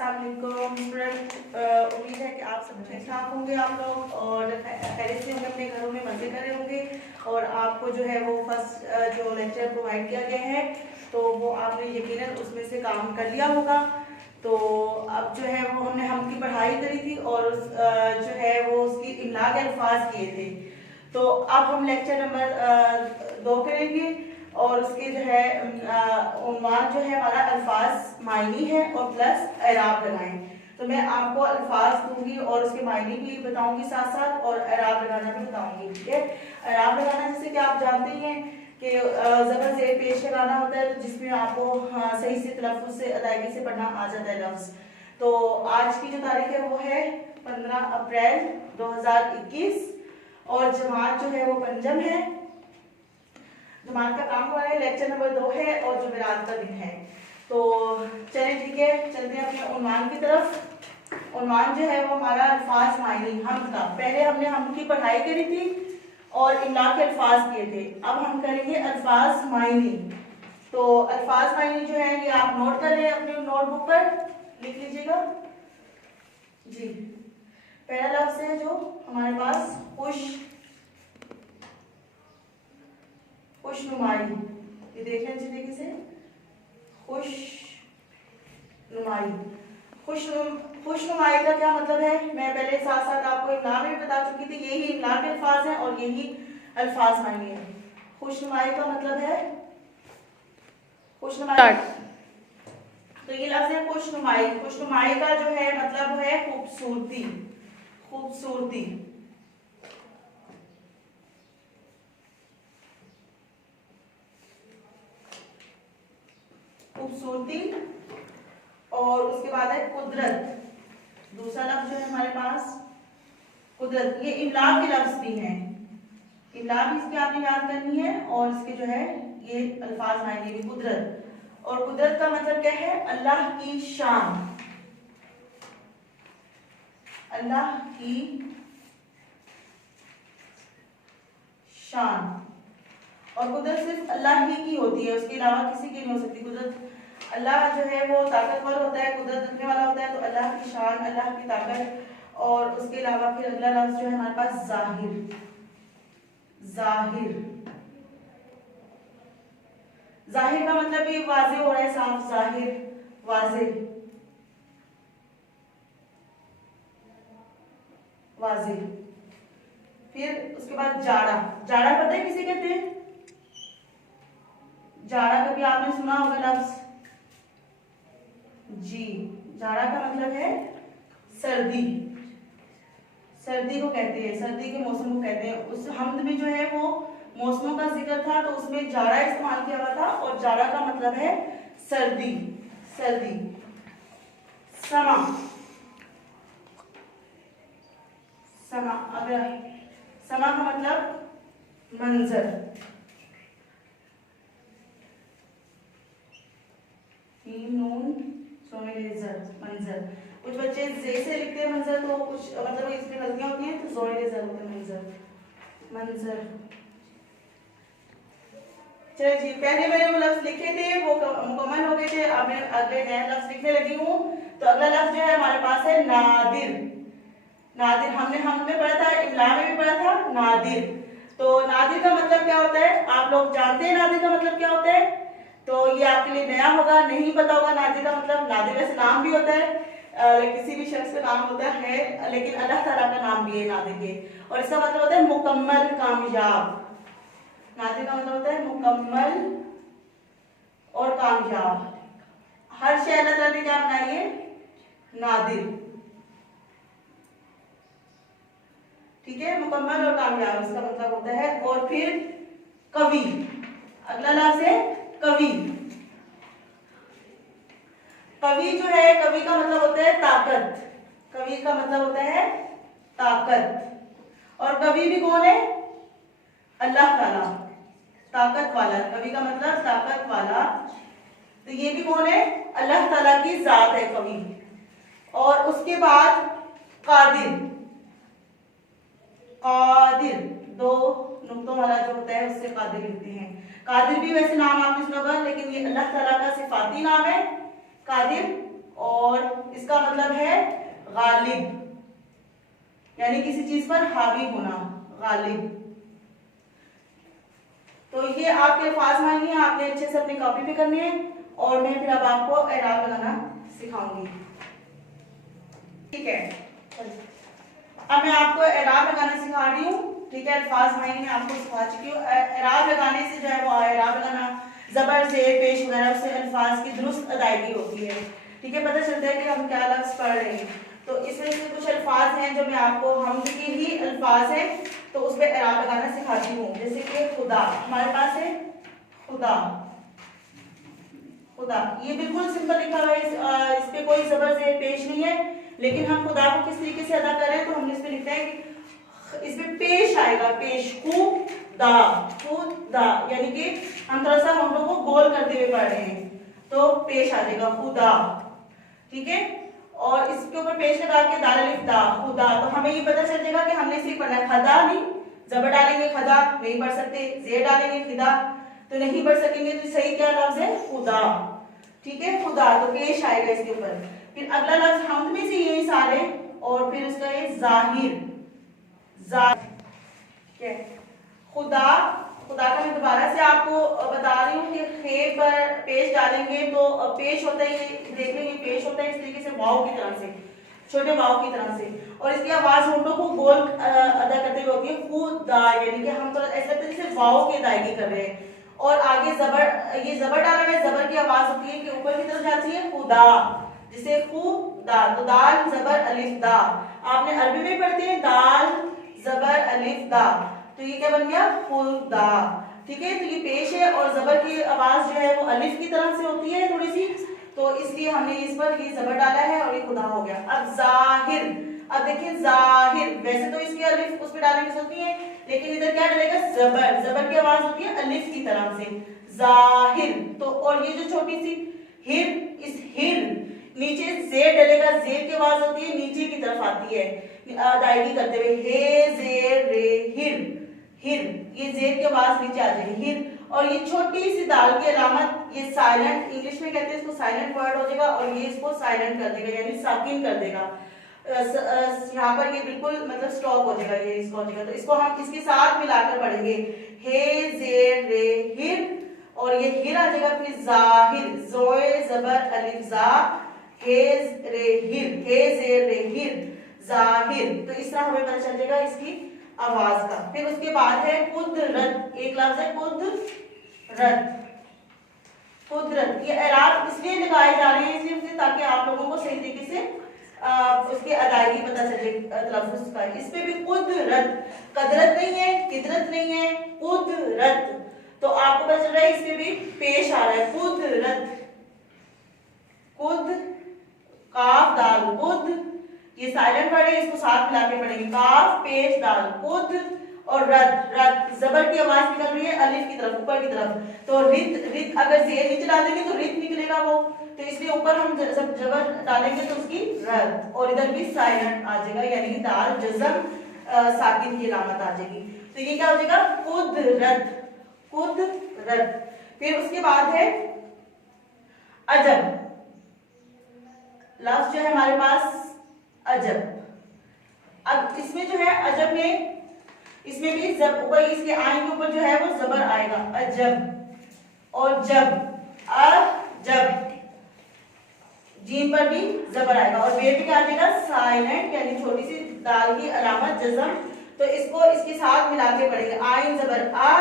उम्मीद है कि आप सब ठीक ठाक होंगे आप लोग और खैरियत से होंगे, अपने घरों में मजे करे होंगे। और आपको जो है वो फर्स्ट जो लेक्चर प्रोवाइड किया गया है तो वो आपने यकीनन उसमें से काम कर लिया होगा। तो अब जो है वो हमने हम की पढ़ाई करी थी और जो है वो उसकी इमला के अल्फाज किए थे। तो अब हम लेक्चर नंबर 2 करेंगे और उसके जो है उन्वान जो है हमारा अल्फाज मायनी है और प्लस एराब लगाएं। तो मैं आपको अल्फाज दूंगी और उसके मायने भी बताऊंगी साथ साथ और एराब लगाना भी बताऊंगी। ठीक है, एराब लगाना जैसे कि आप जानते ही हैं कि ज़बर ज़ेर पेश लगाना होता है तो जिसमें आपको सही से तलफ़्फ़ुज़ से अदायगी से पढ़ना आ जाता है लफ्ज़। तो आज की जो तारीख है वो है 15 अप्रैल 2021 और जमात जो है वो पंजम है। जमात का काम हुआ है, लेक्चर नंबर 2 है और जुमेरात का दिन है। तो चलें ठीक है, चलते हैं अपने उन्वान की तरफ। उन्वान जो है वो हमारा अल्फाज मायनी हम का, पहले हमने हम की पढ़ाई करी थी और इमला के अल्फाज किए थे। अब हम करेंगे अल्फाज मायनी। तो अल्फाज मायनी जो है ये आप नोट कर लें, अपनी नोटबुक पर लिख लीजिएगा जी। पहला लफ्ज है जो हमारे पास खुशनुमाई, ये देख लें अच्छी तरीके से, खुशनुमाई। खुशनुमाई का क्या मतलब है मैं पहले साथ साथ आपको इमला में भी बता चुकी थी। यही इमला के अल्फाज हैं और यही अल्फाज मायने हैं। खुशनुमाई का मतलब है खुशनुमाई, तो ये लफ्ज है खुशनुमाई। खुशनुमाई का जो है मतलब है खूबसूरती, खूबसूरती। खूबसूरती और उसके बाद है कुदरत। दूसरा लफ्ज जो है हमारे पास कुदरत। ये इमला के लफ्ज भी हैं, इमला भी इसकी आपने याद करनी है और इसके जो है ये अल्फाज मायने भी। कुदरत, और कुदरत का मतलब क्या है अल्लाह की शान, अल्लाह की शान। और कुदरत सिर्फ अल्लाह ही की होती है, उसके अलावा किसी की नहीं हो सकती। कुदरत अल्लाह जो है वो ताकतवर होता है, कुदरत रखने वाला होता है। तो अल्लाह की शान, अल्लाह की ताकत। और उसके अलावा फिर अगला लफ्ज जो है हमारे पास जाहिर, जाहिर। जाहिर का मतलब ये वाज़े हो रहा है, साफ, जाहिर, वाज़े, वाज़े। फिर उसके बाद जाड़ा। जाड़ा पता है किसे कहते हैं? जाड़ा कभी आपने सुना होगा लफ्ज जी। जाड़ा का मतलब है सर्दी, सर्दी को कहते हैं, सर्दी के मौसम को कहते हैं। उस हमद में जो है वो मौसमों का जिक्र था तो उसमें जाड़ा इस्तेमाल किया हुआ था और जाड़ा का मतलब है सर्दी, सर्दी। समा, समा, अगर समा का मतलब मंजर, मंजर। कुछ बच्चे जे से लिखते हैं मंजर तो कुछ मतलब इसमें गलतियां होती हैं तो जोड़े जर होते हैं मंजर, मंजर। चलिए जी, पहले मैंने वो लफ्ज लिखे थे वो मुकम्मल हो गए थे। अब मैं अगले नए लफ्ज लिखने लगी हूँ। तो अगला लफ्ज जो है हमारे पास है नादिर। नादिर हम में पढ़ा था, इमला में भी पढ़ा था नादिर। तो नादिर का मतलब क्या होता है आप लोग जानते हैं? नादिर का मतलब क्या होता है? तो ये आपके लिए नया होगा, नहीं पता होगा नादिर का मतलब। नादिर वैसे नाम भी होता है, किसी भी शख्स का नाम होता है लेकिन अल्लाह ताला का नाम भी है नादिर के। और इसका मतलब होता है मुकम्मल, कामयाब। नादिर का मतलब होता है मुकम्मल और कामयाब। हर शय अल्लाह ताला ने क्या बनाई है? नादिर। ठीक है, मुकम्मल और कामयाब इसका मतलब होता है। और फिर कवि, अगला लफ्ज है कवि। कवि जो है, कवि का मतलब होता है ताकत, कवि का मतलब होता है ताकत। और कवि भी कौन है? अल्लाह ताला, ताकत वाला। कवि का मतलब ताकत वाला, तो ये भी कौन है? अल्लाह ताला की जात है कवि। और उसके बाद कादिर, कादिर दो नुक्तों वाला जो होता है उससे कादिर लिखते हैं। कादिर भी वैसे नाम आपने सुना होगा लेकिन ये अल्लाह ताला का सिफाती नाम है कादिर। और इसका मतलब है गालिब, यानी किसी चीज पर हावी होना, गालिब। तो ये आपके अल्फाज मायने हैं, आपने अच्छे से अपनी कॉपी पे करने हैं और मैं फिर अब आपको एराब लगाना सिखाऊंगी, ठीक है। अब मैं आपको एराब लगाना सिखा रही हूँ, ठीक है। अल्फाज मायने में आपको सिखा चुकी हूँ। एराब लगाने से जो है वो एराब लगाना, जबर जेर पेश वगैरह से अल्फाज की दुरुस्त अदायगी होती है, ठीक है। पता चलता है कि हम क्या लफ्ज पढ़ रहे हैं। तो इसमें से कुछ अल्फाज हैं जो मैं आपको हमद के ही अल्फाज हैं तो उस पर एराब लगाना सिखाती हूँ। जैसे कि खुदा, हमारे पास है खुदा, खुदा ये बिल्कुल सिंपल लिखा हुआ है, इस पे कोई जबर जेर पेश नहीं है, लेकिन हम खुदा को किस तरीके से अदा कर रहे हैं तो हमने इस पे लिखा है कि इसमें पेश आएगा, पेश खुदा, खुदा, यानी कि हम थोड़ा सा हम लोग को गोल करते हुए पढ़ रहे हैं तो पेश आ जाएगा खुदा, ठीक है। और इसके ऊपर पेश लगा के दाल अलिफ दा, खुदा, तो हमें ये पता चल जाएगा कि हमने सिर्फ पढ़ना है खदा नहीं, जबर डालेंगे खदा नहीं पढ़ सकते, जेर डालेंगे खिदा तो नहीं पढ़ सकेंगे, तो सही क्या लफ्ज है खुदा, ठीक है, खुदा, तो पेश आएगा इसके ऊपर। फिर अगला लफ्ज हमद में से ये सारे और फिर उसका ये जाहिर, ठीक है। खुदा, खुदा का मैं दोबारा से आपको बता रही हूँ कि खे पर पेश डालेंगे तो पेश होता है, ये देख लेंगे पेश होता है इस तरीके से वाव की तरह से, छोटे वाव की तरह से, और इसकी आवाज होठों को गोल अदा करते हुए होती है खुदा, यानी कि हम थोड़ा ऐसा लगता है जैसे वाव की अदायगी कर रहे हैं। और आगे जबर, ये जबर डाला है, जबर की आवाज होती है कि ऊपर की तरफ जाती है खुदा, जिसे खुदा, तो दाल जबर अलिफ दा, आपने अरबी में पढ़ते हैं दाल जबर अलिफ दा, तो ये क्या बन गया खुदा, ठीक है। तो ये पेश है और जबर की आवाज जो है वो अलिफ की तरह से होती है थोड़ी सी, तो इसलिए हमने इस पर ये जबर डाला है और ये खुदा हो गया। अब जाहिर, अब देखिए जाहिर, वैसे तो इसकी अलिफ उस पे डालने की होती है, लेकिन इधर क्या डलेगा जबर, जबर की आवाज होती है अलिफ की तरह से, जाहिर। तो और ये जो छोटी सी हिर, इस हिर नीचे जेर डलेगा, जेर की आवाज होती है नीचे की तरफ आती है अदायगी करते हुए, हे जेर रे हिर, हिर, ये जेर की आवाज नीचे आ जाएगी हिर। और ये छोटी सी दाल की अलामत, ये साइलेंट, इंग्लिश में कहते हैं इसको साइलेंट वर्ड हो जाएगा और ये इसको साइलेंट कर देगा, यानी साकिन कर देगा, यहाँ पर ये बिल्कुल मतलब स्टॉप हो जाएगा, ये इसको हो जाएगा। तो इसको हम इसके साथ मिलाकर पढ़ेंगे, हे जेर रे हिर, और ये हिर आ जाएगा, फिर जाहिर, जोए जबर अलिफ जा, हे रे हिर, हे जेर रे हिर, जाहिर। तो इस तरह हमें पता चल जाएगा इसकी आवाज का। फिर उसके बाद है कुदरत, एक लफ्ज है कुदरत, कुदरत, ये एराब इसलिए लगाए जा रहे हैं इसलिए ताकि आप लोगों को सही तरीके से उसकी अदायगी पता चले लफ्ज का। इस पे भी कुदरत, कदरत नहीं है, किदरत नहीं है, कुदरत, तो आपको पता चल रहा है इस पे भी पेश आ रहा है कुदरत, कुद, काफ दाल कुद, ये साइलेंट वर्ड है, इसको साथ मिला के पढ़ेंगे, काफ पेश दाल कुद, और रत, रत जबर की आवाज निकल रही है अलिफ की तरफ, ऊपर की तरफ, तो रित, रित अगर जेर नीचे डाल देंगे तो रित निकलेगा वो, तो इसलिए ऊपर हम जब जबर डालेंगे तो उसकी रत, और इधर भी साइलेंट आ जाएगा, यानी कि दाल जज़म साकिन की अलामत आ जाएगी। तो ये क्या हो जाएगा कुदरत, कुदरत। फिर उसके बाद है अजब, लफ्ज जो है हमारे पास अजब। अब इसमें जो है अजब में, इसमें भी जब ऊपर इसके आइन के ऊपर जो है वो जबर आएगा अजब, और जब, अजब, जीम पर भी जबर आएगा, और बे पे क्या आ जाएगा साइलेंट, यानी छोटी सी दाल की अलामत जज़म। तो इसको इसके साथ मिला के पढ़ेंगे, आइन जबर आ,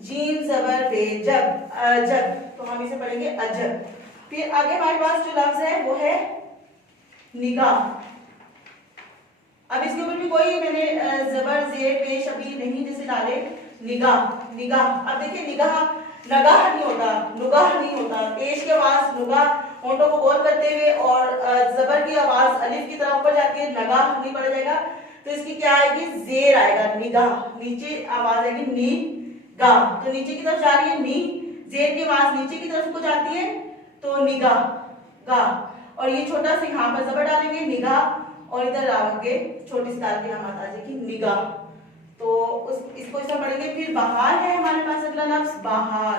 जीम जबर बे, जब, अजब, तो हम इसे पढ़ेंगे अजब। फिर आगे हमारे पास जो लफ्ज है वो है निगाह। अब इसके ऊपर भी कोई मैंने जबर जेर पेश अभी नहीं जैसे डाले, निगाह, निगाह। अब देखिए निगाह, नगाह नहीं होता, नुगाह नहीं होता, पेश की आवाज नुगाह होंठों को गोल करते हुए और जबर की आवाज अलिफ की तरफ ऊपर जाती है, नगाह नहीं पढ़ा जाएगा, तो इसकी क्या आएगी जेर आएगा, निगाह, नीचे आवाज आएगी नी गा, तो नीचे की तरफ जा रही है नी, जेर की आवाज नीचे की तरफ को जाती है तो निगाह गा, और ये छोटा सा यहाँ पर जबर डालेंगे निगाह, और इधर आगे छोटी सी दाल की अलामत आ जाएगी निगाह, तो इसको इस तरह पढ़ेंगे। फिर बहार है हमारे पास अगला लफ्ज बहार,